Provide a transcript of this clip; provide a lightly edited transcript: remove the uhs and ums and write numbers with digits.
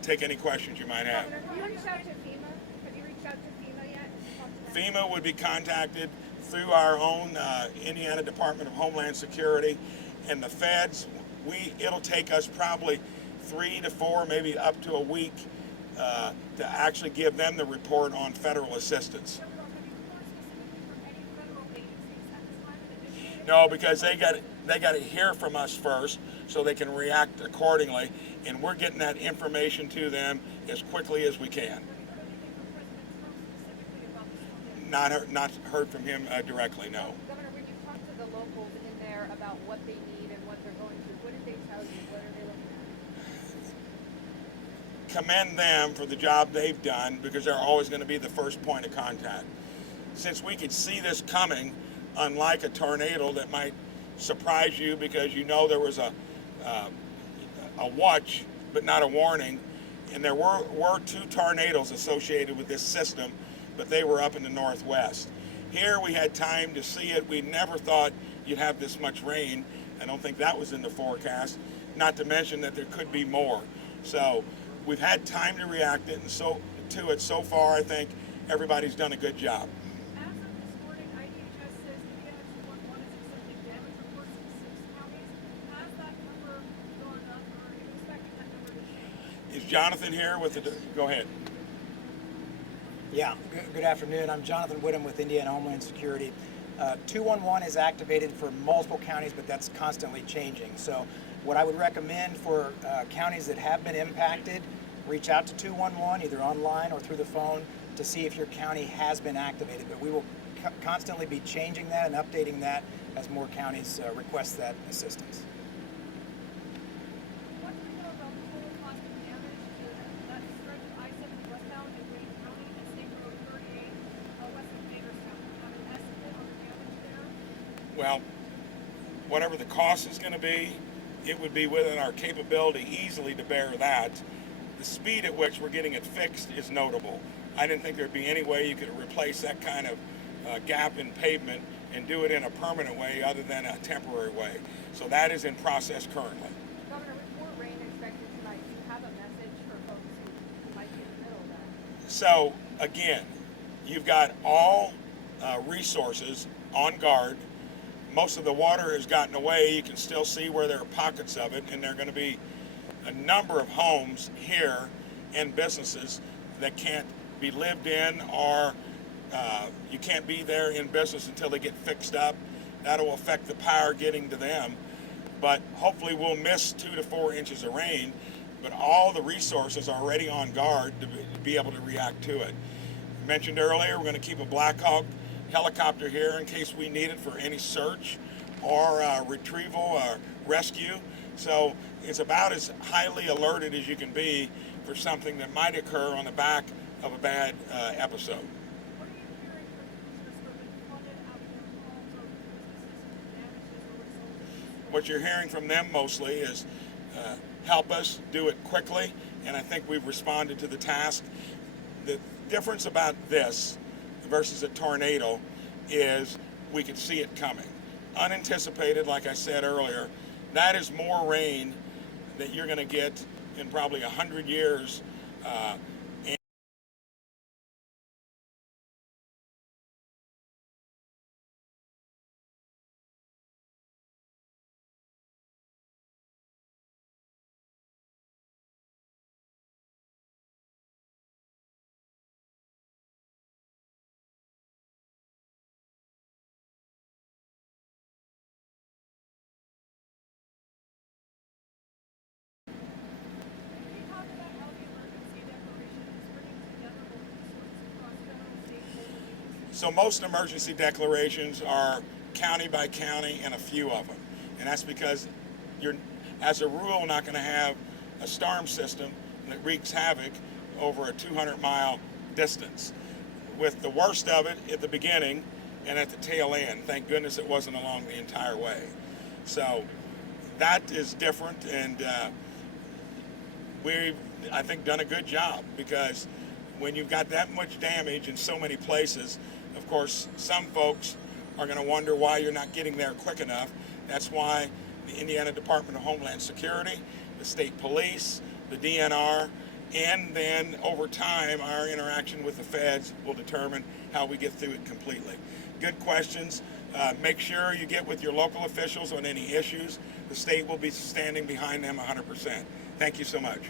I'll take any questions you might have. Have you reached out to FEMA? Have you reached out to FEMA yet? FEMA would be contacted through our own Indiana Department of Homeland Security, and the feds. It'll take us probably 3 to 4, maybe up to a week, to actually give them the report on federal assistance. No, because they got to hear from us first, so they can react accordingly, and we're getting that information to them as quickly as we can. Not heard from him directly, no. Governor, when you talk to the locals in there about what they need and what they're going through, what did they tell you? What are they looking at? Commend them for the job they've done, because they're always going to be the first point of contact. Since we could see this coming, unlike a tornado that might surprise you because you know there was a watch but not a warning, and there were 2 tornadoes associated with this system, but they were up in the northwest. Here we had time to see it. We never thought you'd have this much rain. I don't think that was in the forecast, not to mention that there could be more. So we've had time to react to it so far. I think everybody's done a good job. As of this morning, IDHS says Indiana 211 is accepting damage reports in 6 counties. Has that number gone up, or are you expecting that number to change? Is Jonathan here with the? Go ahead. Yeah, good afternoon. I'm Jonathan Whittam with Indiana Homeland Security. 211 is activated for multiple counties, but that's constantly changing. So what I would recommend for counties that have been impacted, reach out to 211 either online or through the phone to see if your county has been activated. But we will constantly be changing that and updating that as more counties request that assistance. What do we know about the total cost of damage to that stretch of I-70 westbound in Wayne County and State Road 38 west of Hagerstown? Do you have an estimate on the damage there? Well, whatever the cost is going to be, it would be within our capability easily to bear that. The speed at which we're getting it fixed is notable. I didn't think there'd be any way you could replace that kind of gap in pavement and do it in a permanent way other than a temporary way. So that is in process currently. Governor, with more rain expected tonight, do you have a message for folks who might be in the middle of that? So again, you've got all resources on guard. Most of the water has gotten away. You can still see where there are pockets of it, and there are going to be a number of homes here and businesses that can't be lived in, or you can't be there in business until they get fixed up. That'll affect the power getting to them. But hopefully we'll miss 2 to 4 inches of rain, but all the resources are already on guard to be able to react to it. I mentioned earlier, we're going to keep a Black Hawk helicopter here in case we need it for any search or retrieval or rescue. So it's about as highly alerted as you can be for something that might occur on the back of a bad episode. What are you hearing from users who have been flooded out of their homes or businesses and damages as a result of this? What you're hearing from them mostly is help us do it quickly, and I think we've responded to the task. The difference about this versus a tornado is we could see it coming. Unanticipated, like I said earlier, that is more rain that you're going to get in probably 100 years. Can you talk about how the emergency declaration is bringing together the resources across federal, state, and local agencies? So most emergency declarations are county by county and a few of them. And that's because you're, as a rule, not going to have a storm system that wreaks havoc over a 200-mile distance. With the worst of it at the beginning and at the tail end. Thank goodness it wasn't along the entire way. So that is different, and we've, I think, done a good job, because when you've got that much damage in so many places, of course, some folks are going to wonder why you're not getting there quick enough. That's why the Indiana Department of Homeland Security, the state police, the DNR, and then over time, our interaction with the feds will determine how we get through it completely. Good questions. Make sure you get with your local officials on any issues. The state will be standing behind them 100%. Thank you so much.